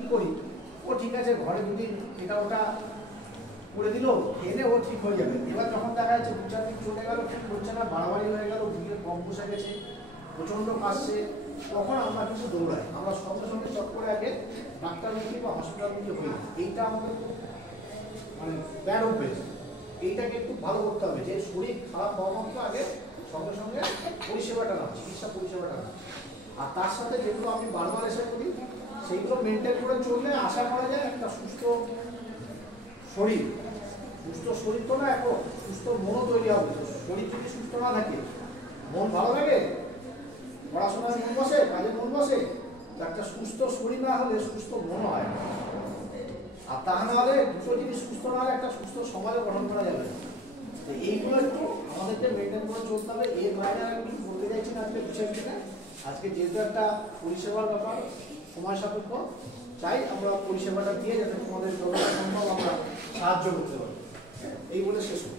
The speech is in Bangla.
কি করি, ও ঠিক আছে ঘরে দুদিন এটা ওটা করে দিল, এনে ও ঠিক হয়ে যাবে। এবার যখন দেখা যাচ্ছে 2-4 দিন চলে গেল, ঠিক হচ্ছে না, বাড়াবাড়ি হয়ে গেল, বুকে কম বসে গেছে, প্রচণ্ড কাশছে, তখন আমরা কিন্তু দৌড়াই, আমরা সঙ্গে সঙ্গে চট করে আগে ডাক্তারমুখী বা হসপিটালমুখী হই। এইটা আমাদের মানে ব্যাড অভ্যেস, এইটাকে একটু ভালো করতে হবে যে শরীর খারাপ হওয়া মাত্র আগে সঙ্গে সঙ্গে পরিষেবাটা না, চিকিৎসা পরিষেবাটা না। আর তার সাথে যেগুলো আমি বারবার এসে করি সেইগুলো মেনটেন করে চললে আশা করা যায় একটা সুস্থ শরীর। সুস্থ শরীর তো না, এখন সুস্থ মনও তৈরি হবে। শরীর যদি সুস্থ না থাকে, মন ভালো লাগে, পড়াশোনায় মন বসে, কাজে মন বসে, একটা সুস্থ শরীর না হলে সুস্থ মন হয় না। আর তা না হলে দুটো জিনিস সুস্থ না হলে একটা সুস্থ সমাজে গঠন করা যাবে না। তো এইগুলো একটু আমাদেরকে মেনটেন করে চলতে হবে। এর বাইরে আমি কিছু বলতে চাইছি না আজকে বিষয় থেকে। আজকে যেহেতু একটা পরিষেবার ব্যাপার, সময় সাপেক্ষ, চাই আমরা পরিষেবাটা দিয়ে যাতে তোমাদের যতটা সম্ভব আমরা সাহায্য করতে পারি। এই বলে শেষ করি।